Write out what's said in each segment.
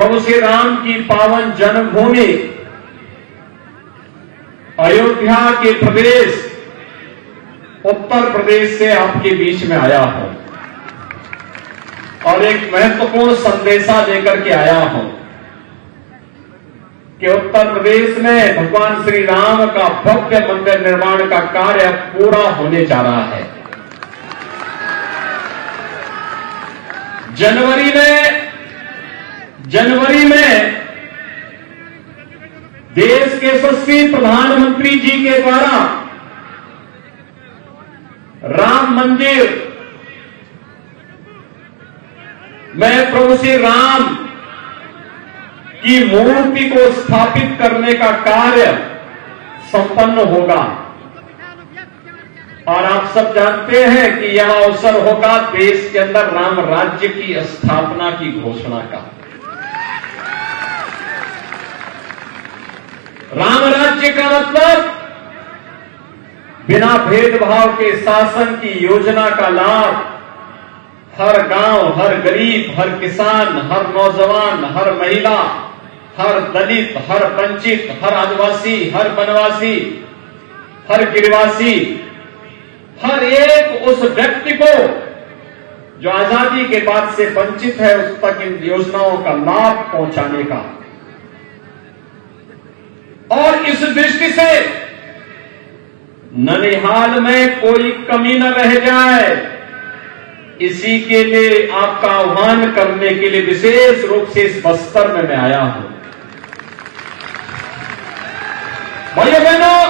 प्रभु श्री राम की पावन जन्मभूमि अयोध्या के प्रदेश उत्तर प्रदेश से आपके बीच में आया हूं और एक महत्वपूर्ण संदेशा लेकर के आया हूं कि उत्तर प्रदेश में भगवान श्री राम का भव्य मंदिर निर्माण का कार्य पूरा होने जा रहा है। जनवरी में देश के यशस्वी प्रधानमंत्री जी के द्वारा राम मंदिर में प्रभु श्री राम की मूर्ति को स्थापित करने का कार्य संपन्न होगा और आप सब जानते हैं कि यह अवसर होगा देश के अंदर राम राज्य की स्थापना की घोषणा का। राम राज्य का मतलब बिना भेदभाव के शासन की योजना का लाभ हर गांव, हर गरीब, हर किसान, हर नौजवान, हर महिला, हर दलित, हर वंचित, हर आदिवासी, हर वनवासी, हर गिरिवासी, हर एक उस व्यक्ति को जो आजादी के बाद से वंचित है उस तक इन योजनाओं का लाभ पहुंचाने का। और इस दृष्टि से ननिहाल में कोई कमी न रह जाए, इसी के लिए आपका आह्वान करने के लिए विशेष रूप से इस बस्तर में मैं आया हूं। भाइयों बहनों,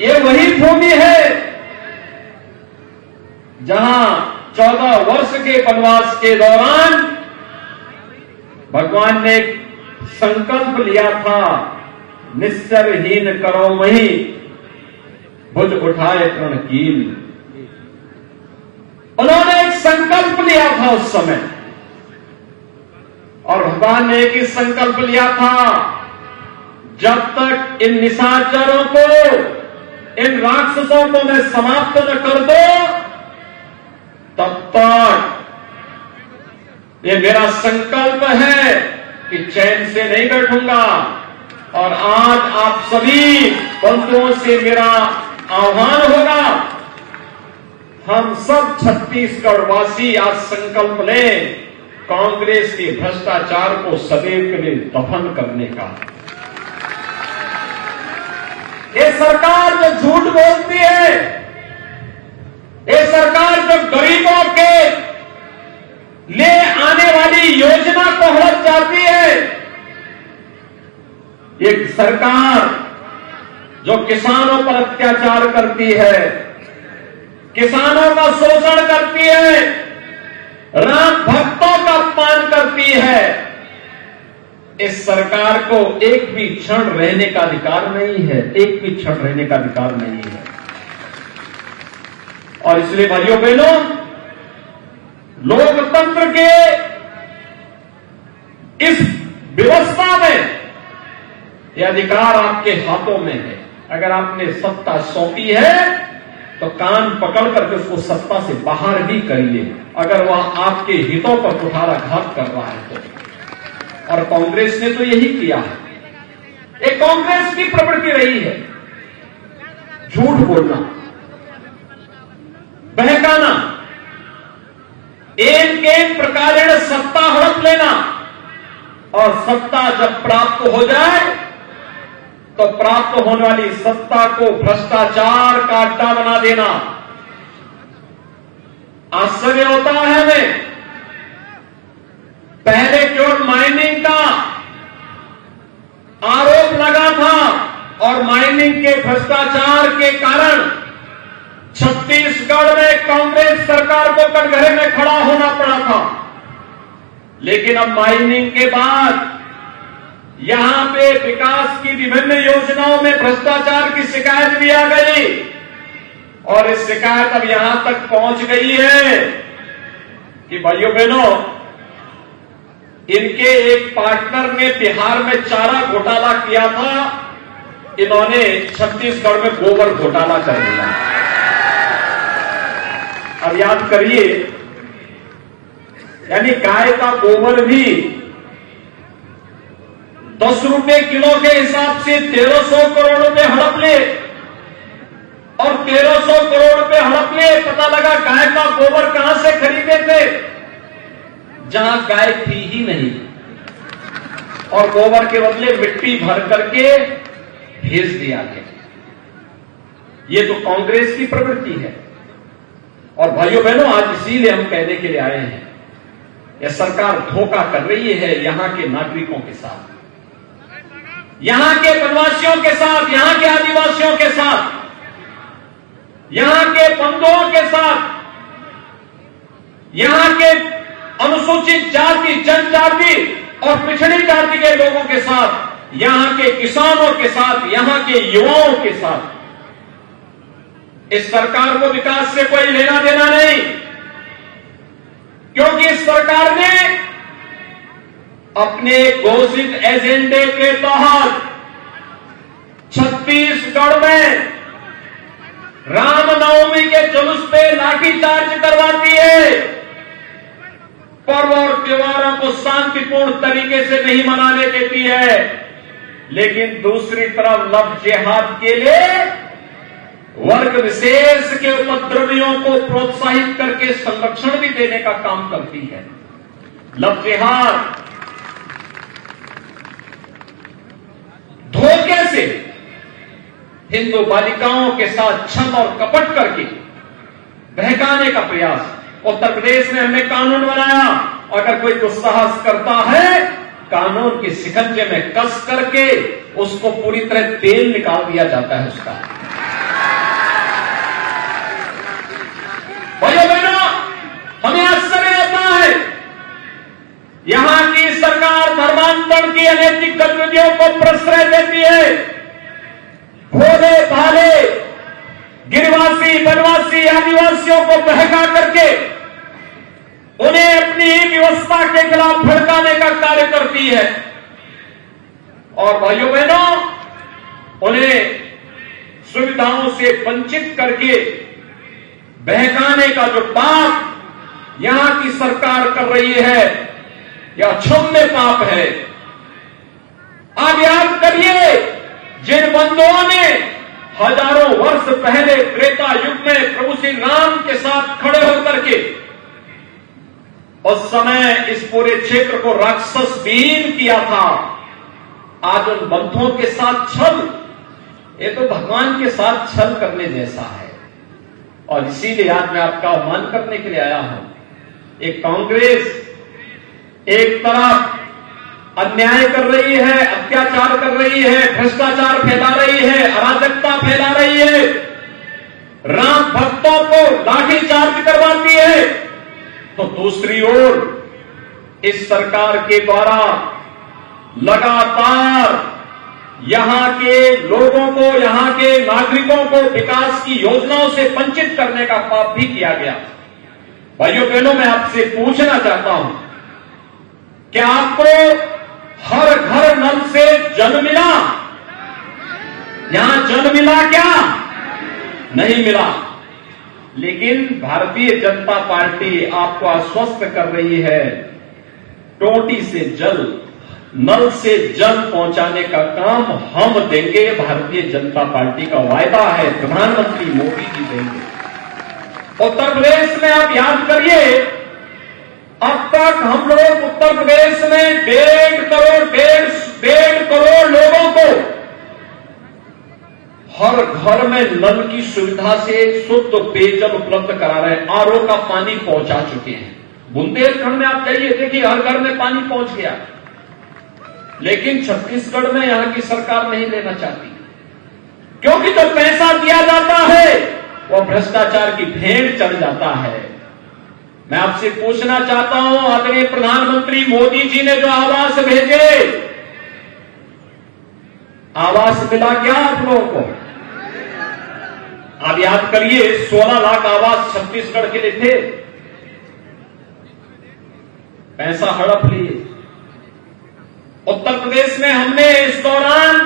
ये वही भूमि है जहां 14 वर्ष के वनवास के दौरान भगवान ने एक संकल्प लिया था, निस्सरहीन करो मही भुज उठाए तृण कील। उन्होंने एक संकल्प लिया था उस समय और भगवान ने एक ही संकल्प लिया था, जब तक इन निशाचरों को, इन राक्षसों को मैं समाप्त न कर दो तब तक ये मेरा संकल्प है कि चैन से नहीं बैठूंगा। और आज आप सभी बंधुओं से मेरा आह्वान होगा, हम सब छत्तीसगढ़ वासी आज संकल्प लें कांग्रेस के भ्रष्टाचार को सदैव के लिए दफन करने का। ये सरकार जो झूठ बोलती है, ये सरकार जो गरीबों के लिए आने वाली योजना को हड़प जाती है, एक सरकार जो किसानों पर अत्याचार करती है, किसानों का शोषण करती है, राम भक्तों का अपमान करती है, इस सरकार को एक भी क्षण रहने का अधिकार नहीं है, एक भी क्षण रहने का अधिकार नहीं है। और इसलिए भाइयों बहनों, लोकतंत्र के इस व्यवस्था में यह अधिकार आपके हाथों में है। अगर आपने सत्ता सौंपी है तो कान पकड़ करके उसको सत्ता से बाहर भी करिए, अगर वह आपके हितों पर कुठाराघात कर रहा है तो। और कांग्रेस ने तो यही किया है। एक कांग्रेस की प्रवृत्ति रही है झूठ बोलना, बहकाना, एक प्रकारेण सत्ता हड़प लेना और सत्ता जब प्राप्त हो जाए तो प्राप्त होने वाली सत्ता को भ्रष्टाचार का अड्डा बना देना। आश्चर्य होता है हमें, पहले केवल माइनिंग का आरोप लगा था और माइनिंग के भ्रष्टाचार के कारण छत्तीसगढ़ में कांग्रेस सरकार को कटघरे में खड़ा होना पड़ा था। लेकिन अब माइनिंग के बाद यहां पे विकास की विभिन्न योजनाओं में भ्रष्टाचार की शिकायत भी आ गई और इस शिकायत अब यहां तक पहुंच गई है कि भाइयों बहनों, इनके एक पार्टनर ने बिहार में चारा घोटाला किया था, इन्होंने छत्तीसगढ़ में गोबर घोटाला कर दिया। अब याद करिए, यानी गाय का गोबर भी 10 रुपए किलो के हिसाब से 1300 करोड़ रुपए हड़प ले, और 1300 करोड़ रुपए हड़प ले। पता लगा गाय का गोबर कहां से खरीदे थे, जहां गाय थी ही नहीं, और गोबर के बदले मिट्टी भर करके भेज दिया गया। ये तो कांग्रेस की प्रवृत्ति है। और भाइयों बहनों, आज इसीलिए हम कहने के लिए आए हैं, यह सरकार धोखा कर रही है यहां के नागरिकों के साथ, यहां के वनवासियों के साथ, यहां के आदिवासियों के साथ, यहां के बंधुओं के साथ, यहां के अनुसूचित जाति, जनजाति और पिछड़ी जाति के लोगों के साथ, यहां के किसानों के साथ, यहां के युवाओं के साथ। इस सरकार को विकास से कोई लेना देना नहीं, क्योंकि इस सरकार ने अपने घोषित एजेंडे के तहत छत्तीसगढ़ में रामनवमी के जुलूस पे लाठीचार्ज करवाती है, पर्व और त्योहारों को शांतिपूर्ण तरीके से नहीं मनाने देती है, लेकिन दूसरी तरफ लव जिहाद के लिए वर्ग विशेष के उपद्रवियों को प्रोत्साहित करके संरक्षण भी देने का काम करती है। लव जिहाद धोखे से हिंदू बालिकाओं के साथ छल और कपट करके बहकाने का प्रयास। उत्तर प्रदेश में हमने कानून बनाया, अगर कोई दुस्साहस करता है, कानून के शिकंजे में कस करके उसको पूरी तरह तेल निकाल दिया जाता है उसका। भाइयों बहनों, हमें आश्चर्य होता है, यहां की सरकार धर्मांतरण की अनैतिक गतिविधियों को प्रश्रय देती है। भोले भाले गिरिवासी, वनवासी, आदिवासियों को बहका करके उन्हें अपनी व्यवस्था के खिलाफ भड़काने का कार्य करती है। और भाइयों बहनों, उन्हें सुविधाओं से वंचित करके बहकाने का जो पाप यहां की सरकार कर रही है, यह क्षम्य पाप है। आप याद करिए, जिन बंधुओं ने हजारों वर्ष पहले त्रेता युग में प्रभु श्री राम के साथ खड़े होकर के उस समय इस पूरे क्षेत्र को राक्षस विहीन किया था, आज उन बंधुओं के साथ छल, ये तो भगवान के साथ छल करने जैसा है। और इसीलिए आज मैं आपका आह्वान करने के लिए आया हूं। एक कांग्रेस एक तरफ अन्याय कर रही है, अत्याचार कर रही है, भ्रष्टाचार फैला रही है, अराजकता फैला रही है, राम भक्तों को लाठीचार्ज करवाती है, तो दूसरी ओर इस सरकार के द्वारा लगातार यहां के लोगों को, यहां के नागरिकों को विकास की योजनाओं से वंचित करने का पाप भी किया गया। भाइयों बहनों, मैं आपसे पूछना चाहता हूं, क्या आपको हर घर नल से जल मिला? यहां जल मिला क्या? नहीं मिला। लेकिन भारतीय जनता पार्टी आपको आश्वस्त कर रही है, टोटी से जल, नल से जल पहुंचाने का काम हम देंगे। भारतीय जनता पार्टी का वायदा है, प्रधानमंत्री मोदी जी देंगे। उत्तर प्रदेश में आप याद करिए, अब तक हम लोग उत्तर प्रदेश में 1.5 करोड़ लोगों को हर घर में नल की सुविधा से शुद्ध पेयजल उपलब्ध करा रहे हैं, आरओ का पानी पहुंचा चुके हैं। बुंदेलखंड में आप जाइए, देखिए हर घर में पानी पहुंच गया। लेकिन छत्तीसगढ़ में यहां की सरकार नहीं लेना चाहती, क्योंकि जो पैसा दिया जाता है वो भ्रष्टाचार की भेंट चढ़ जाता है। मैं आपसे पूछना चाहता हूं, आदरणीय प्रधानमंत्री मोदी जी ने जो आवास भेजे, आवास मिला क्या आप लोगों को? आप याद करिए, 16 लाख आवास छत्तीसगढ़ के लिए थे, पैसा हड़प लिए। उत्तर प्रदेश में हमने इस दौरान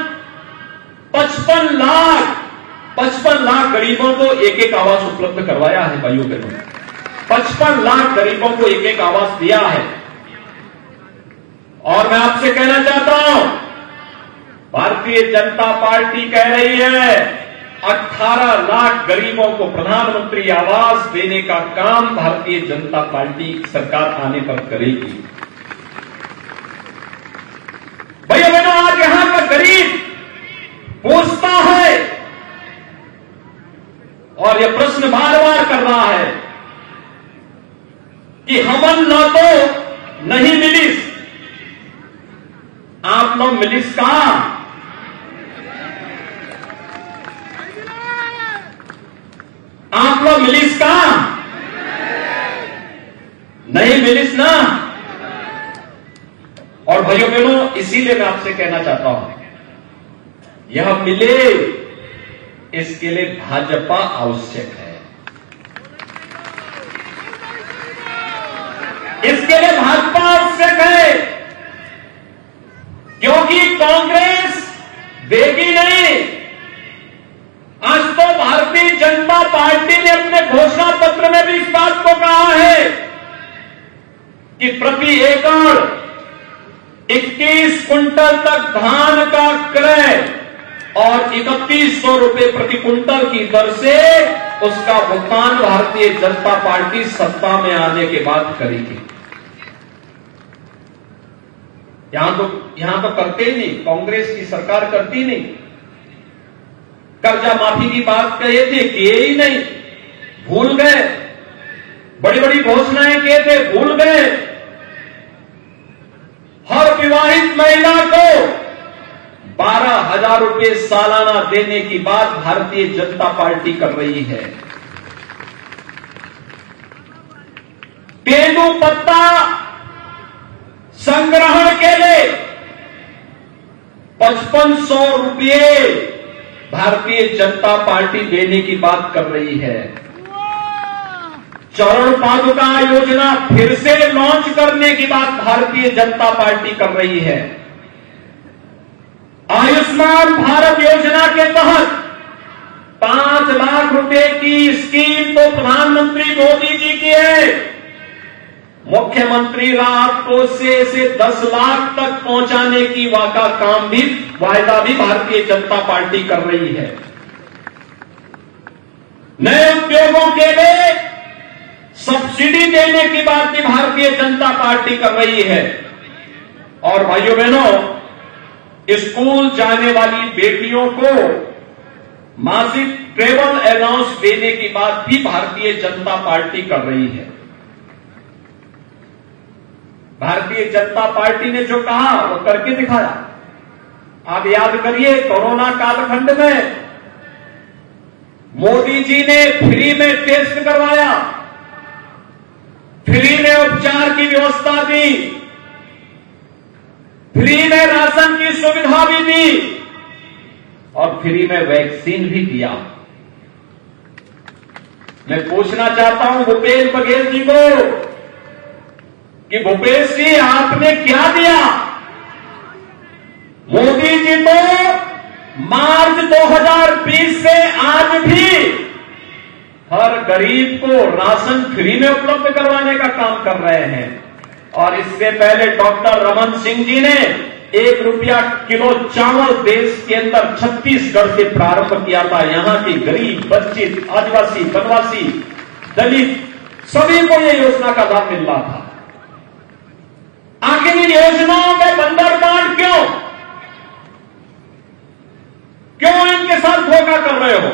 55 लाख गरीबों को एक एक आवास उपलब्ध करवाया है। भाइयों बहनों, 55 लाख गरीबों को एक एक आवास दिया है। और मैं आपसे कहना चाहता हूं, भारतीय जनता पार्टी कह रही है 18 लाख गरीबों को प्रधानमंत्री आवास देने का काम भारतीय जनता पार्टी सरकार आने पर करेगी। भैया बहनों, आज यहां का गरीब पूछता है और यह प्रश्न बार बार कर रहा है कि हमन न तो नहीं मिलिस, आप लोग मिलिस कहां? आप लोग मिलिस कहां? नहीं मिलिस ना। और भाइयों बहनों, इसीलिए मैं आपसे कहना चाहता हूं, यह मिले इसके लिए भाजपा आवश्यक है। इसके लिए भाजपा आवश्यक है, क्योंकि कांग्रेस देगी नहीं। आज तो भारतीय जनता पार्टी ने अपने घोषणा पत्र में भी इस बात को कहा है कि प्रति एकड़ 21 कुंटल तक धान का क्रय और 3100 रुपए प्रति कुंटल की दर से उसका भुगतान भारतीय जनता पार्टी सत्ता में आने के बाद करेगी। यहां तो करते ही नहीं, कांग्रेस की सरकार करती नहीं। कर्जा माफी की बात कहे थे, किए ही नहीं, भूल गए। बड़ी बड़ी घोषणाएं किए थे, भूल गए। हर विवाहित महिला को 12,000 रुपए सालाना देने की बात भारतीय जनता पार्टी कर रही है। तेंदू पत्ता संग्रहण के लिए 5500 रुपये भारतीय जनता पार्टी देने की बात कर रही है। चरण पादुका योजना फिर से लॉन्च करने की बात भारतीय जनता पार्टी कर रही है। आयुष्मान भारत योजना के तहत 5 लाख रुपए की स्कीम तो प्रधानमंत्री मोदी जी की है। मुख्यमंत्री राहत कोष से इसे 10 लाख तक पहुंचाने की वायदा भी भारतीय जनता पार्टी कर रही है। नए उद्योगों के लिए सब्सिडी देने की बात भी भारतीय जनता पार्टी कर रही है। और भाइयों बहनों, स्कूल जाने वाली बेटियों को मासिक ट्रेवल अलाउंस देने की बात भी भारतीय जनता पार्टी कर रही है। भारतीय जनता पार्टी ने जो कहा वो करके दिखाया। आप याद करिए, कोरोना कालखंड में मोदी जी ने फ्री में टेस्ट करवाया, फ्री में उपचार की व्यवस्था दी, फ्री में राशन की सुविधा भी दी और फ्री में वैक्सीन भी दिया। मैं पूछना चाहता हूं भूपेश बघेल जी को कि भूपेश जी, आपने क्या दिया? मोदी जी तो मार्च 2020 से आज भी हर गरीब को राशन फ्री में उपलब्ध करवाने का काम कर रहे हैं। और इससे पहले डॉक्टर रमन सिंह जी ने 1 रुपया किलो चावल देश के अंदर छत्तीसगढ़ से प्रारंभ किया था। यहां के गरीब, वंचित, आदिवासी, वनवासी, दलित सभी को यह योजना का लाभ मिल रहा था। आखिर इन योजनाओं में बंदरबांट क्यों इनके साथ धोखा कर रहे हो?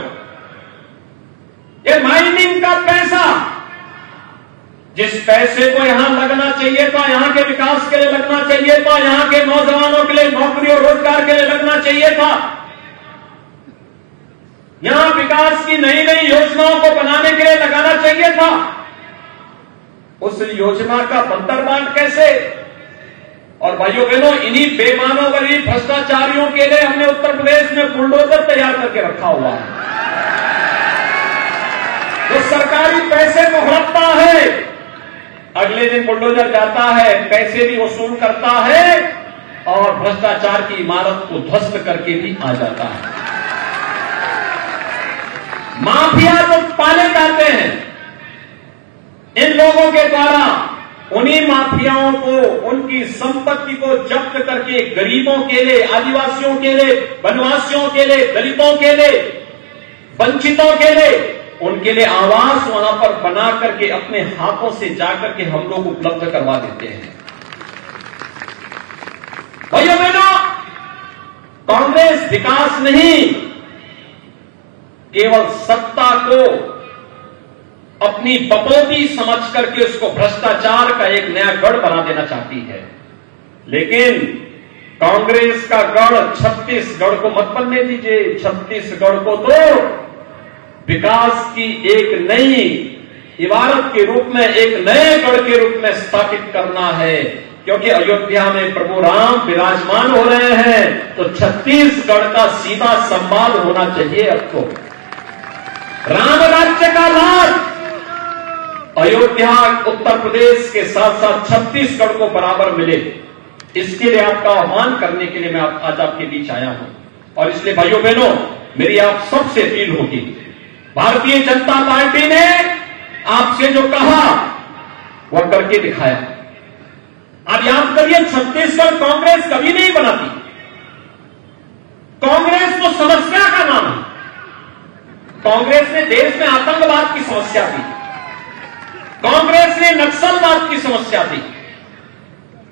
ये माइनिंग का पैसा, जिस पैसे को यहां लगना चाहिए था, यहां के विकास के लिए लगना चाहिए था, यहां के नौजवानों के लिए नौकरी और रोजगार के लिए लगना चाहिए था, यहां विकास की नई नई योजनाओं को बनाने के लिए लगाना चाहिए था, उस योजना का बंदरबांट कैसे? और भाइयों बहनों, इन्हीं बेईमानों वाली भ्रष्टाचारियों के लिए हमने उत्तर प्रदेश में बुलडोजर तैयार करके रखा हुआ है। तो सरकारी पैसे को हड़पता है, अगले दिन बुलडोजर जाता है, पैसे भी वसूल करता है और भ्रष्टाचार की इमारत को ध्वस्त करके भी आ जाता है। माफिया तो पाले जाते हैं। इन लोगों के द्वारा उन्हीं माफियाओं को, उनकी संपत्ति को जब्त करके गरीबों के लिए, आदिवासियों के लिए, वनवासियों के लिए, दलितों के लिए, वंचितों के लिए, उनके लिए आवास वहां पर बना करके अपने हाथों से जाकर के हम लोग उपलब्ध करवा देते हैं। भाइयों बहनों, कांग्रेस विकास नहीं, केवल सत्ता को अपनी बपोती समझ करके उसको भ्रष्टाचार का एक नया गढ़ बना देना चाहती है। लेकिन कांग्रेस का गढ़ छत्तीसगढ़ को मत बनने दीजिए। छत्तीसगढ़ को तो विकास की एक नई इमारत के रूप में, एक नए गढ़ के रूप में स्थापित करना है, क्योंकि अयोध्या में प्रभु राम विराजमान हो रहे हैं, तो छत्तीसगढ़ का सीधा संवाद होना चाहिए। अब तो राम राज्य का लाभ अयोध्या, उत्तर प्रदेश के साथ साथ छत्तीसगढ़ को बराबर मिले, इसके लिए आपका आह्वान करने के लिए मैं आज आपके बीच आया हूं। और इसलिए भाइयों बहनों, मेरी आप सबसे अपील होगी, भारतीय जनता पार्टी ने आपसे जो कहा वह करके दिखाया। आप याद करिए, छत्तीसगढ़ कांग्रेस कभी नहीं बनाती। कांग्रेस तो समस्या का नाम है। कांग्रेस ने देश में आतंकवाद की समस्या दी, कांग्रेस ने नक्सलवाद की समस्या दी,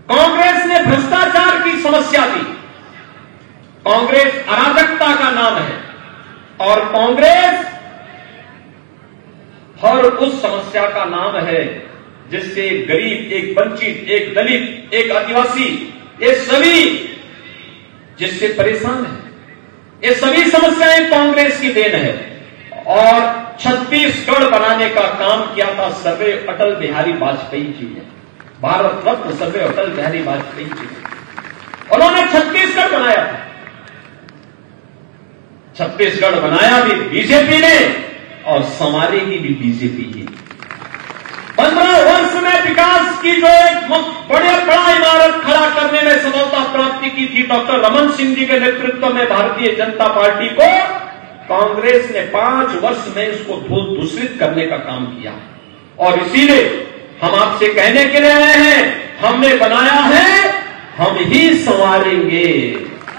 कांग्रेस ने भ्रष्टाचार की समस्या दी। कांग्रेस अराजकता का नाम है और कांग्रेस हर उस समस्या का नाम है जिससे एक गरीब, एक वंचित, एक दलित, एक आदिवासी, ये सभी जिससे परेशान है, ये सभी समस्याएं कांग्रेस की देन है। और छत्तीसगढ़ बनाने का काम किया था सर्वैव अटल बिहारी वाजपेयी जी ने, भारत रत्न सर्वैव अटल बिहारी वाजपेयी जी ने। उन्होंने छत्तीसगढ़ बनाया था। छत्तीसगढ़ बनाया भी बीजेपी ने और संवारेगी भी बीजेपी ही। 15 वर्ष में विकास की जो एक बड़ा इमारत खड़ा करने में सफलता प्राप्ति की थी डॉक्टर रमन सिंह जी के नेतृत्व में भारतीय जनता पार्टी को, कांग्रेस ने 5 वर्ष में इसको दूषित करने का काम किया। और इसीलिए हम आपसे कहने के लिए आए हैं, हमने बनाया है, हम ही संवारेंगे।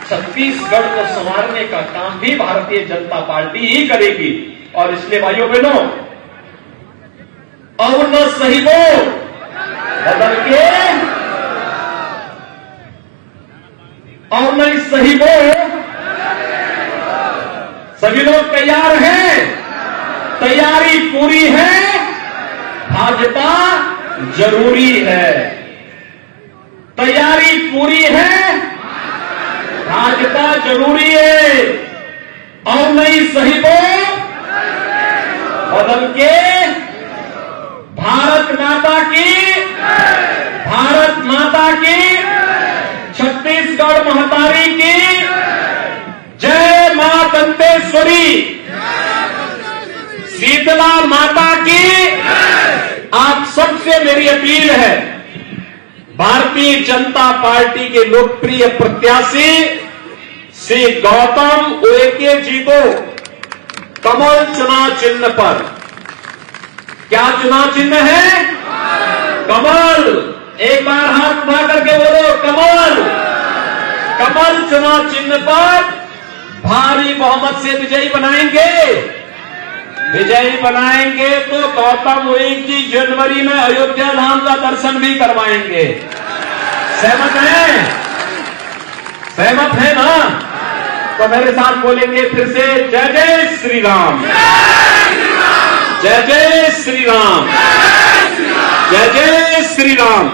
छत्तीसगढ़ को संवारने का काम भी भारतीय जनता पार्टी ही करेगी। और इसलिए भाइयों बहनों, और न सही वो बदल के, और न सही वो, सभी लोग तैयार हैं, तैयारी पूरी है, भाजपा जरूरी है, तैयारी पूरी है, भाजपा जरूरी है। और नहीं सही वो बदल के भारत माता की, भारत माता की, छत्तीसगढ़ महतारी की जय मां दंतेश्वरी, शीतला माता की। आप सबसे मेरी अपील है, भारतीय जनता पार्टी के लोकप्रिय प्रत्याशी श्री गौतम उइके जी को कमल चुनाव चिन्ह पर, क्या चुनाव चिन्ह है? कमल। एक बार हाथ उठा करके बोलो कमल। कमल चुनाव चिन्ह पर भारी बहुमत से विजयी बनाएंगे। विजयी बनाएंगे तो गौतम उइके जी जनवरी में अयोध्या धाम का दर्शन भी करवाएंगे। सहमत है? सहमत है ना? तो मेरे साथ बोलेंगे फिर से, जय जय श्री राम, जय जय श्री राम, जय जय श्री राम।